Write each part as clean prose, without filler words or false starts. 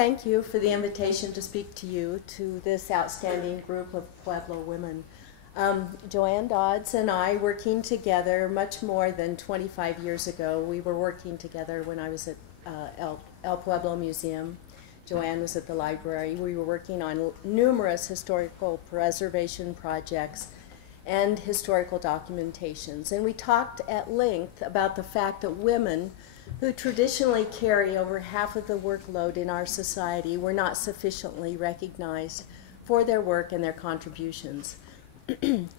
thank you for the invitation to speak to you, to this outstanding group of Pueblo women. Joanne Dodds and I, working together much more than 25 years ago. We were working together when I was at El Pueblo Museum. Joanne was at the library. We were working on numerous historical preservation projects and historical documentations. And we talked at length about the fact that women who traditionally carry over half of the workload in our society were not sufficiently recognized for their work and their contributions.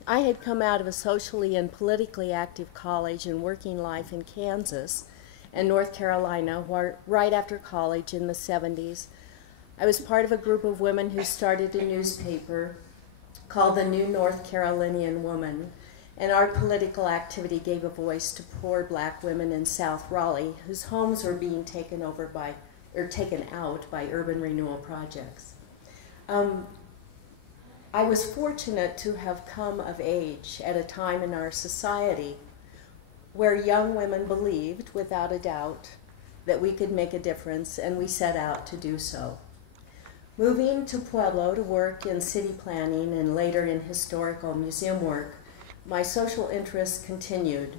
I had come out of a socially and politically active college and working life in Kansas and North Carolina, where right after college in the 70s, I was part of a group of women who started a newspaper called the New North Carolinian Woman, and our political activity gave a voice to poor black women in South Raleigh whose homes were being taken out by urban renewal projects. I was fortunate to have come of age at a time in our society where young women believed, without a doubt, that we could make a difference, and we set out to do so. Moving to Pueblo to work in city planning and later in historical museum work, my social interests continued.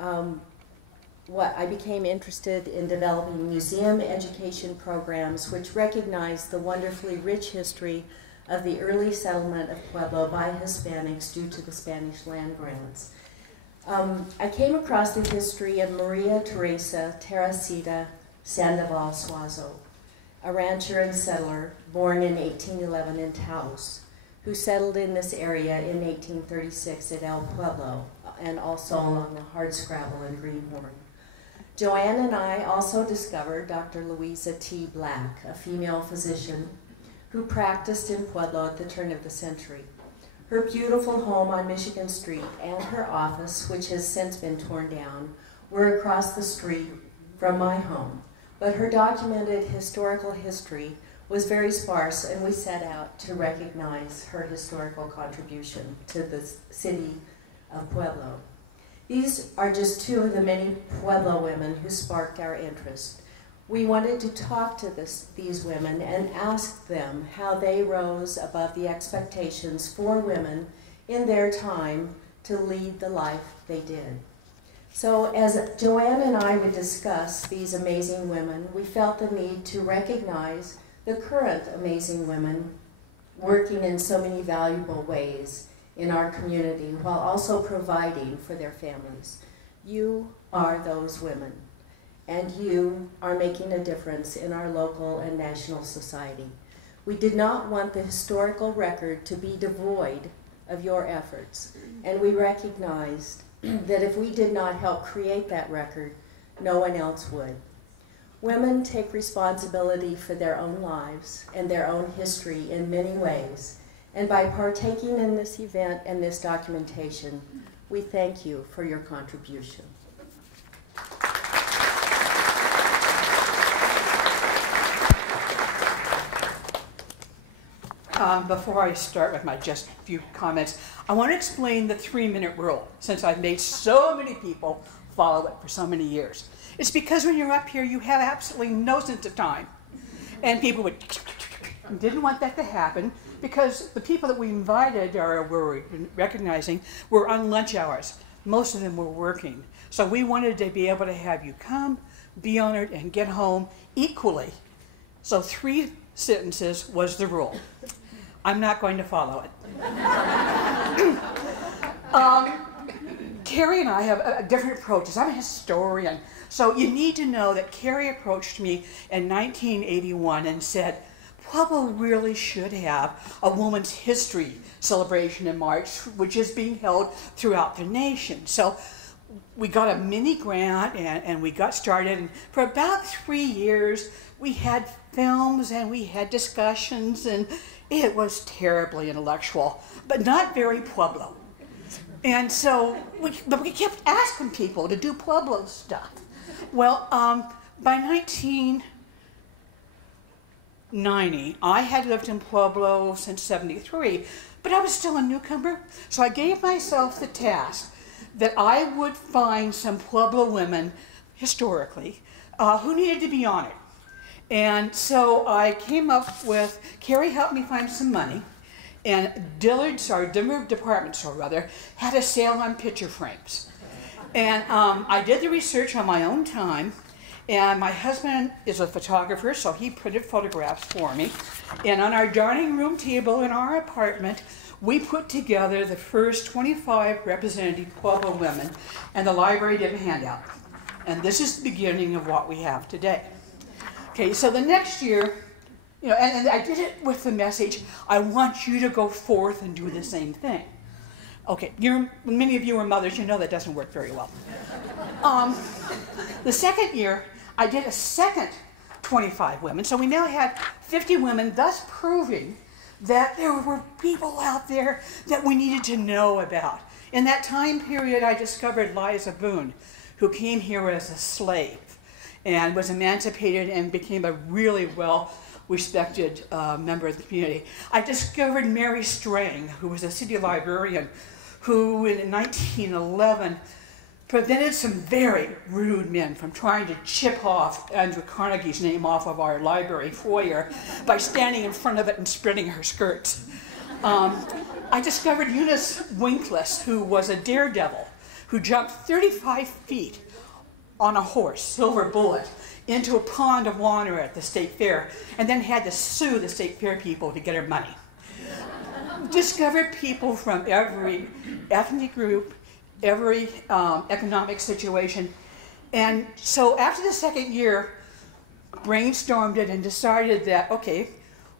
I became interested in developing museum education programs which recognized the wonderfully rich history of the early settlement of Pueblo by Hispanics due to the Spanish land grants. I came across the history of Maria Teresa Teresita Sandoval Suazo, a rancher and settler born in 1811 in Taos, who settled in this area in 1836 at El Pueblo and also along the Hardscrabble and Greenhorn. Joanne and I also discovered Dr. Louisa T. Black, a female physician who practiced in Pueblo at the turn of the century. Her beautiful home on Michigan Street and her office, which has since been torn down, were across the street from my home. But her documented historical history was very sparse, and we set out to recognize her historical contribution to the city of Pueblo. These are just two of the many Pueblo women who sparked our interest. We wanted to talk to these women and ask them how they rose above the expectations for women in their time to lead the life they did. So as Joanne and I would discuss these amazing women, we felt the need to recognize the current amazing women working in so many valuable ways in our community while also providing for their families. You are those women, and you are making a difference in our local and national society. We did not want the historical record to be devoid of your efforts, and we recognized that if we did not help create that record, no one else would. Women take responsibility for their own lives and their own history in many ways, and by partaking in this event and this documentation, we thank you for your contribution. Before I start with my just few comments, I want to explain the 3-minute rule, since I've made so many people follow it for so many years. It's because when you're up here, you have absolutely no sense of time. And people didn't want that to happen because the people that we invited or were recognizing were on lunch hours. Most of them were working. So we wanted to be able to have you come, be honored, and get home equally. So 3 sentences was the rule. I'm not going to follow it. Carrie and I have different approaches. I'm a historian. So you need to know that Carrie approached me in 1981 and said, Pueblo really should have a Women's History celebration in March, which is being held throughout the nation. So we got a mini grant and we got started. And for about 3 years, we had films and we had discussions, and it was terribly intellectual, but not very Pueblo. And so, we kept asking people to do Pueblo stuff. Well, by 1990, I had lived in Pueblo since '73, but I was still a newcomer, so I gave myself the task that I would find some Pueblo women, historically, who needed to be honored. And so I came up with, Carrie helped me find some money, and Dillard's, our Denver department store rather, had a sale on picture frames. And I did the research on my own time, and my husband is a photographer, so he printed photographs for me. And on our dining room table in our apartment, we put together the first 25 representative Pueblo women, and the library did a handout. And this is the beginning of what we have today. Okay, so the next year, you know, and I did it with the message, I want you to go forth and do the same thing. Okay, many of you are mothers, you know that doesn't work very well. The second year, I did a second 25 women, so we now had 50 women, thus proving that there were people out there that we needed to know about. In that time period, I discovered Liza Boone, who came here as a slave and was emancipated and became a really well-respected member of the community. I discovered Mary Strang, who was a city librarian, who in 1911 prevented some very rude men from trying to chip off Andrew Carnegie's name off of our library foyer by standing in front of it and spreading her skirts. I discovered Eunice Winkless, who was a daredevil, who jumped 35 feet on a horse, Silver Bullet, into a pond of water at the state fair, and then had to sue the state fair people to get her money. Discovered people from every ethnic group, every economic situation, and so after the second year, brainstormed it and decided that, okay,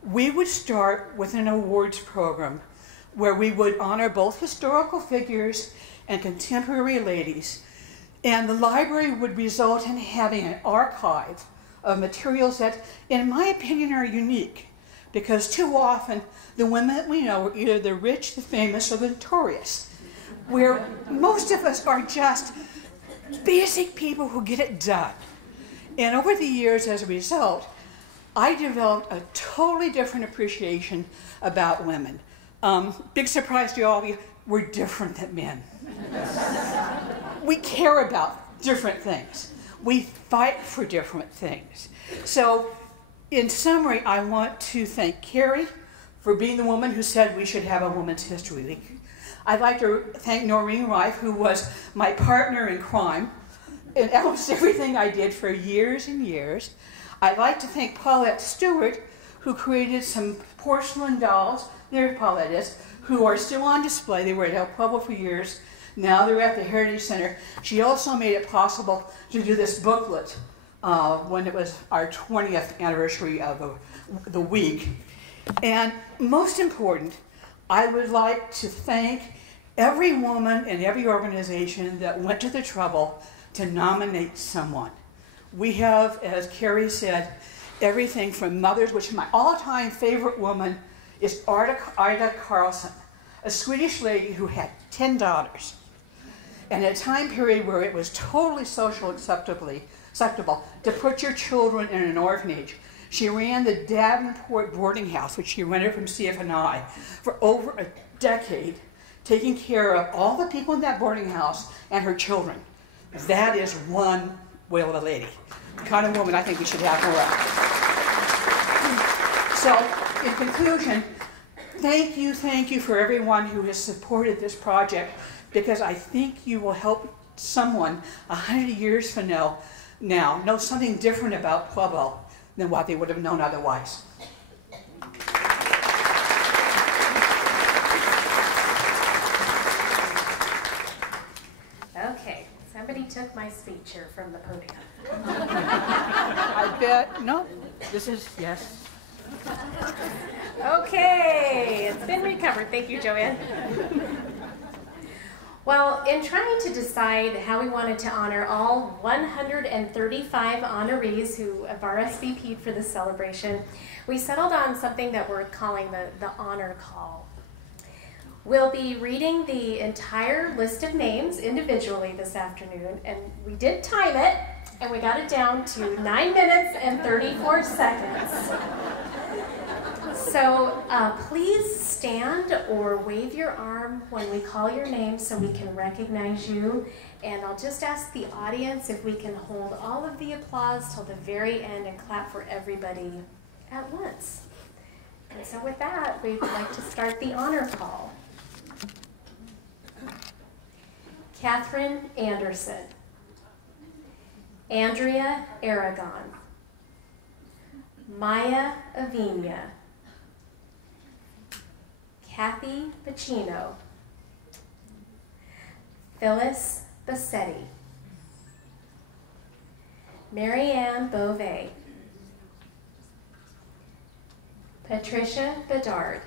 we would start with an awards program where we would honor both historical figures and contemporary ladies. And the library would result in having an archive of materials that, in my opinion, are unique. Because too often, the women that we know are either the rich, the famous, or the notorious. Where most of us are just basic people who get it done. And over the years, as a result, I developed a totally different appreciation about women. Big surprise to all of you, we're different than men. We care about different things. We fight for different things. So, in summary, I want to thank Carrie for being the woman who said we should have a Women's History Week. I'd like to thank Noreen Reif, who was my partner in crime in almost everything I did for years and years. I'd like to thank Paulette Stewart, who created some porcelain dolls, there Paulette is, who are still on display. They were at El Pueblo for years. Now they're at the Heritage Center. She also made it possible to do this booklet when it was our 20th anniversary of the week. And most important, I would like to thank every woman and every organization that went to the trouble to nominate someone. We have, as Carrie said, everything from mothers, which my all-time favorite woman is Ida Carlson, a Swedish lady who had 10 daughters. And at a time period where it was totally socially acceptable to put your children in an orphanage, she ran the Davenport boarding house, which she rented from CFNI, for over a decade, taking care of all the people in that boarding house and her children. That is one whale of a lady. The kind of woman I think we should have more of. So, in conclusion, thank you for everyone who has supported this project, because I think you will help someone 100 years from now know something different about Pueblo than what they would have known otherwise. Okay, somebody took my speech here from the podium. I bet, no, this is, yes. Okay, it's been recovered. Thank you, Joanne. Well, in trying to decide how we wanted to honor all 135 honorees who have RSVP'd for this celebration, we settled on something that we're calling the honor call. We'll be reading the entire list of names individually this afternoon, and we did time it, and we got it down to 9 minutes and 34 seconds. So please stand or wave your arm when we call your name so we can recognize you. And I'll just ask the audience if we can hold all of the applause till the very end and clap for everybody at once. And so with that, we'd like to start the honor call. Catherine Anderson, Andrea Aragon, Maya Avina, Kathy Pacino, Phyllis Bassetti, Marianne Beauvais, Patricia Bedard,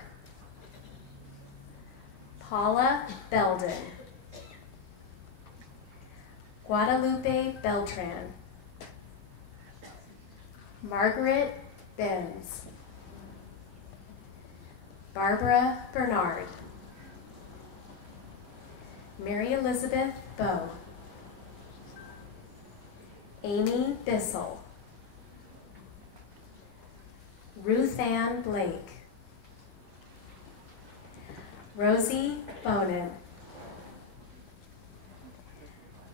Paula Belden, Guadalupe Beltran, Margaret Benz, Barbara Bernard, Mary Elizabeth Bowe, Amy Bissell, Ruth Ann Blake, Rosie Bonin,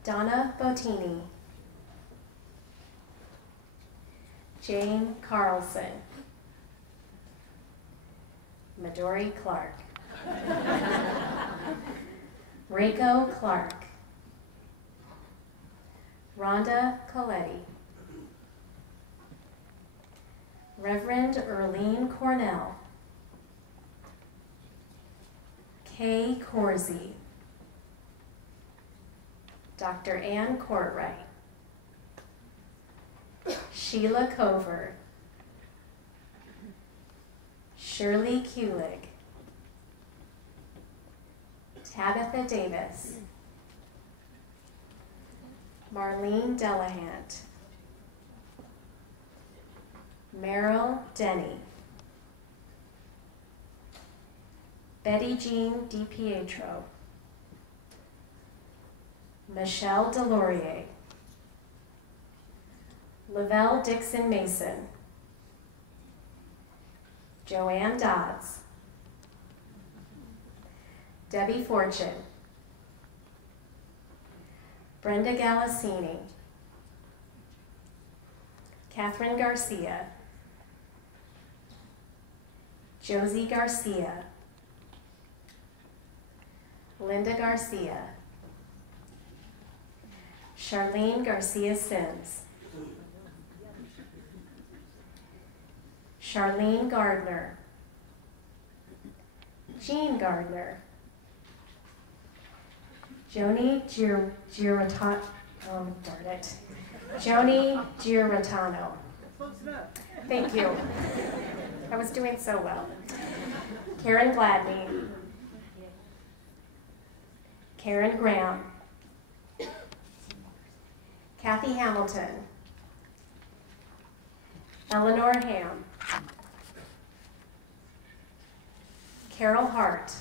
Donna Bottini, Jane Carlson, Midori Clark, Reiko Clark, Rhonda Coletti, Reverend Erlene Cornell, Kay Corsi, Dr. Ann Courtwright, Sheila Cover, Shirley Kulig, Tabitha Davis, Marlene Delahant, Merrill Denny, Betty Jean DiPietro, Michelle Delorier, Lavelle Dixon Mason, Joanne Dodds, Debbie Fortune, Brenda Galassini, Catherine Garcia, Josie Garcia, Linda Garcia, Charlene Garcia Sims, Charlene Gardner, Jean Gardner, Joni Giratano, oh darn it, Joni Giratano. Thank you. I was doing so well. Karen Gladney, Karen Graham, Kathy Hamilton, Eleanor Ham, Carol Hart,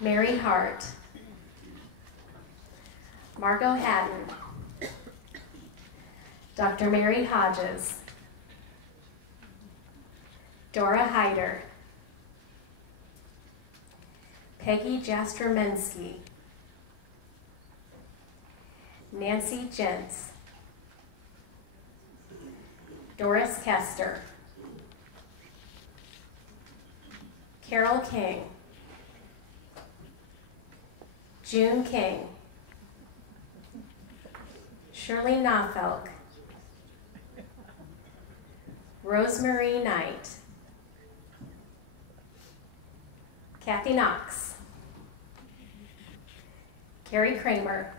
Mary Hart, Margot Hatton, Dr. Mary Hodges, Dora Hyder, Peggy Jastromensky, Nancy Jentz, Doris Kester, Carol King, June King, Shirley Noffelk, Rosemary Knight, Kathy Knox, Carrie Kramer,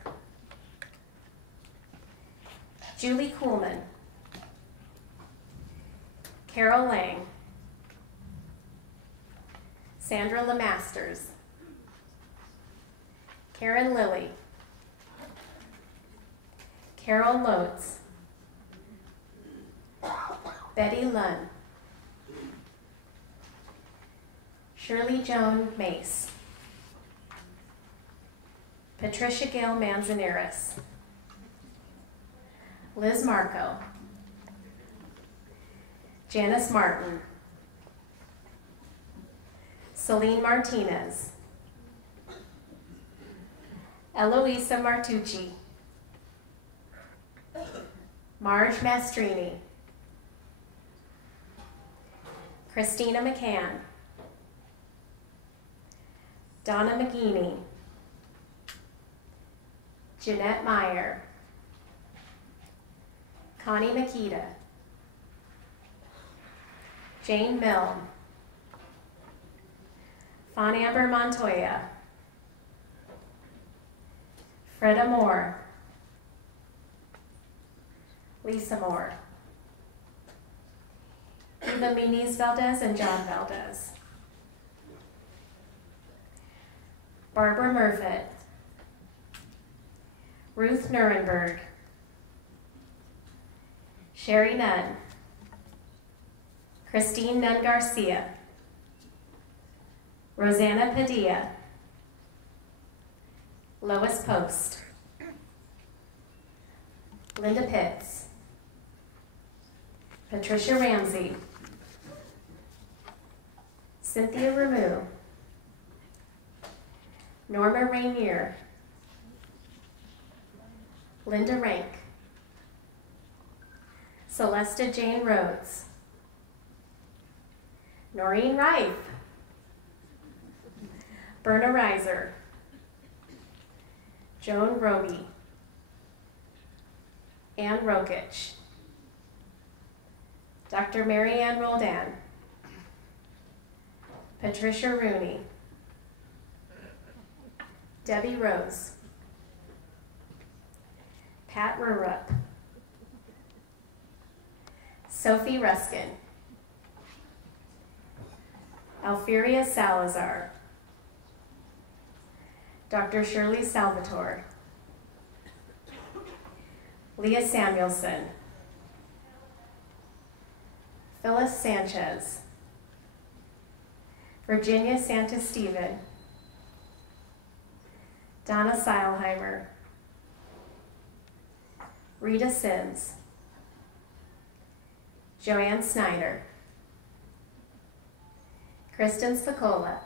Julie Kuhlman, Carol Lang, Sandra LeMasters, Karen Lilly, Carol Lotes, Betty Lunn, Shirley Joan Mace, Patricia Gail Manzanares, Liz Marco, Janice Martin, Celine Martinez, Eloisa Martucci, Marge Mastrini, Christina McCann, Donna McGeaney, Jeanette Meyer, Connie Makita, Jane Milne, Fawn Amber Montoya, Freda Moore, Lisa Moore, Eva Muniz Valdez and John Valdez, Barbara Murfitt, Ruth Nuremberg, Sherry Nunn, Christine Nunn Garcia, Rosanna Padilla, Lois Post, Linda Pitts, Patricia Ramsey, Cynthia Ramu, Norma Rainier, Linda Rank, Celesta Jane Rhodes, Noreen Rife, Berna Reiser, Joan Roby, Ann Rokich, Dr. Mary Ann Roldan, Patricia Rooney, Debbie Rose, Pat Rurup, Sophie Ruskin, Alfiria Salazar, Dr. Shirley Salvatore, Leah Samuelson, Phyllis Sanchez, Virginia Santasteven, Donna Seilheimer, Rita Sims, Joanne Snyder, Kristen Spicola,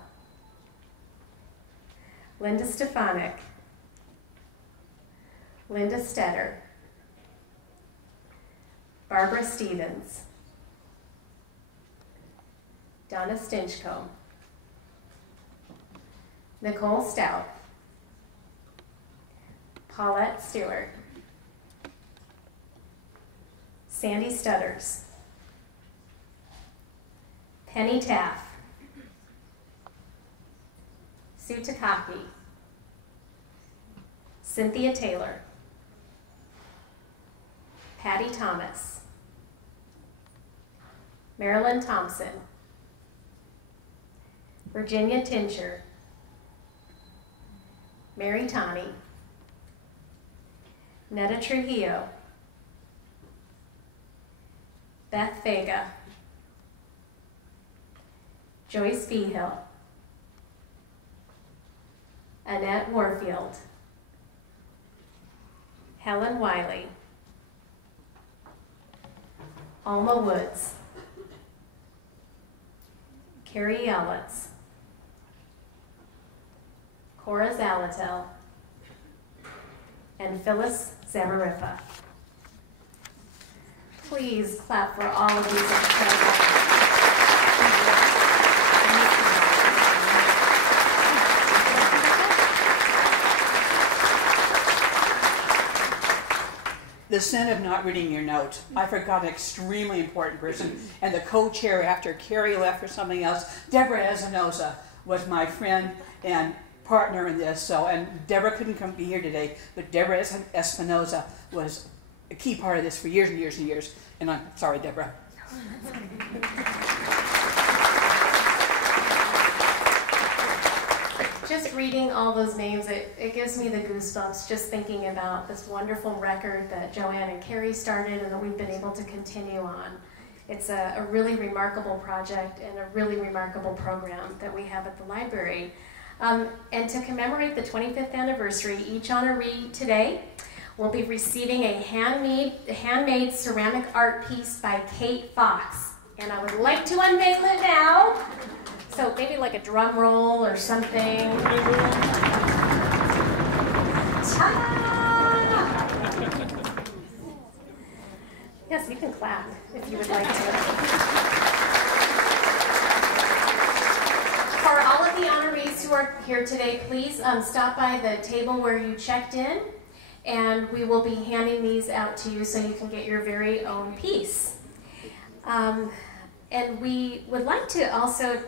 Linda Stefanik, Linda Stetter, Barbara Stevens, Donna Stinchcomb, Nicole Stout, Paulette Stewart, Sandy Studders, Penny Taff, Sue Takaki, Cynthia Taylor, Patty Thomas, Marilyn Thompson, Virginia Tincher, Mary Tani, Netta Trujillo, Beth Vega, Joyce Behill, Annette Warfield, Helen Wiley, Alma Woods, Carrie Ellitz, Cora Zalatel, and Phyllis Zamariffa. Please clap for all of these incredible. The sin of not reading your note. I forgot an extremely important person, and the co-chair after Carrie left for something else. Deborah Espinoza was my friend and partner in this. So, and Deborah couldn't be here today, but Deborah Espinoza was a key part of this for years and years and years. And I'm sorry, Deborah. Just reading all those names, it gives me the goosebumps just thinking about this wonderful record that Joanne and Carrie started and that we've been able to continue on. It's a really remarkable project and a really remarkable program that we have at the library. And to commemorate the 25th anniversary, each honoree today will be receiving a handmade ceramic art piece by Kate Fox. And I would like to unveil it now. So maybe like a drum roll or something. Ta-da! Yes, you can clap if you would like to. For all of the honorees who are here today, please stop by the table where you checked in, and we will be handing these out to you so you can get your very own piece. And we would like to also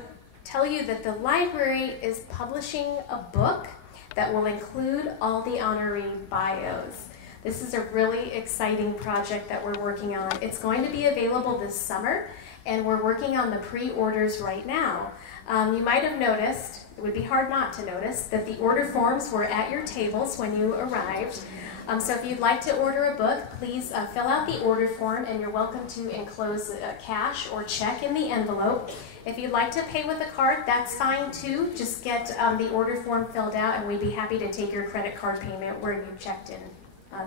tell you that the library is publishing a book that will include all the honoree bios. This is a really exciting project that we're working on. It's going to be available this summer, and we're working on the pre-orders right now. You might have noticed, it would be hard not to notice, that the order forms were at your tables when you arrived. So if you'd like to order a book, please fill out the order form, and you're welcome to enclose cash or check in the envelope. If you'd like to pay with a card, that's fine too. Just get the order form filled out, and we'd be happy to take your credit card payment where you checked in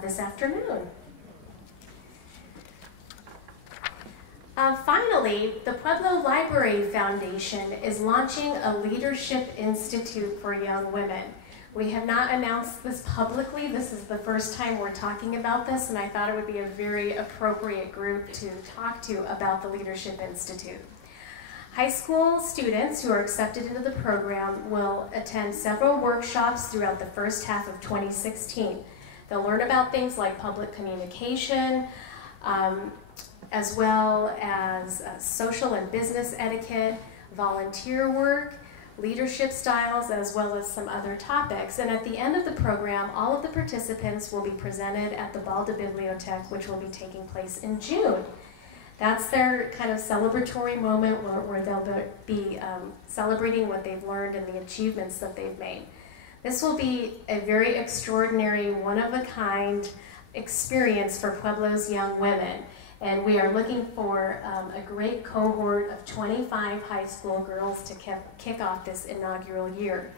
this afternoon. Finally, the Pueblo Library Foundation is launching a Leadership Institute for young women. We have not announced this publicly. This is the first time we're talking about this, and I thought it would be a very appropriate group to talk to about the Leadership Institute. High school students who are accepted into the program will attend several workshops throughout the first half of 2016. They'll learn about things like public communication, as well as social and business etiquette, volunteer work, leadership styles, as well as some other topics. And at the end of the program, all of the participants will be presented at the Bal de Bibliothèque, which will be taking place in June. That's their kind of celebratory moment where they'll be celebrating what they've learned and the achievements that they've made. This will be a very extraordinary, one-of-a-kind experience for Pueblo's young women. And we are looking for a great cohort of 25 high school girls to kick off this inaugural year.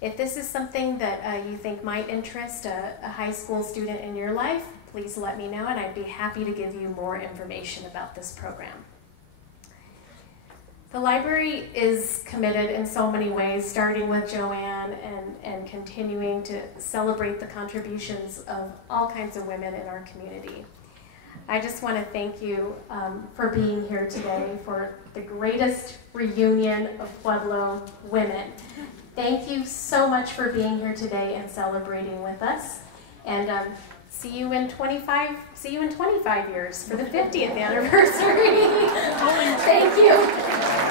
If this is something that you think might interest a high school student in your life, please let me know, and I'd be happy to give you more information about this program. The library is committed in so many ways, starting with Joanne and continuing to celebrate the contributions of all kinds of women in our community. I just want to thank you for being here today for the greatest reunion of Pueblo women. Thank you so much for being here today and celebrating with us. And see you in 25 years for the 50th anniversary. Thank you.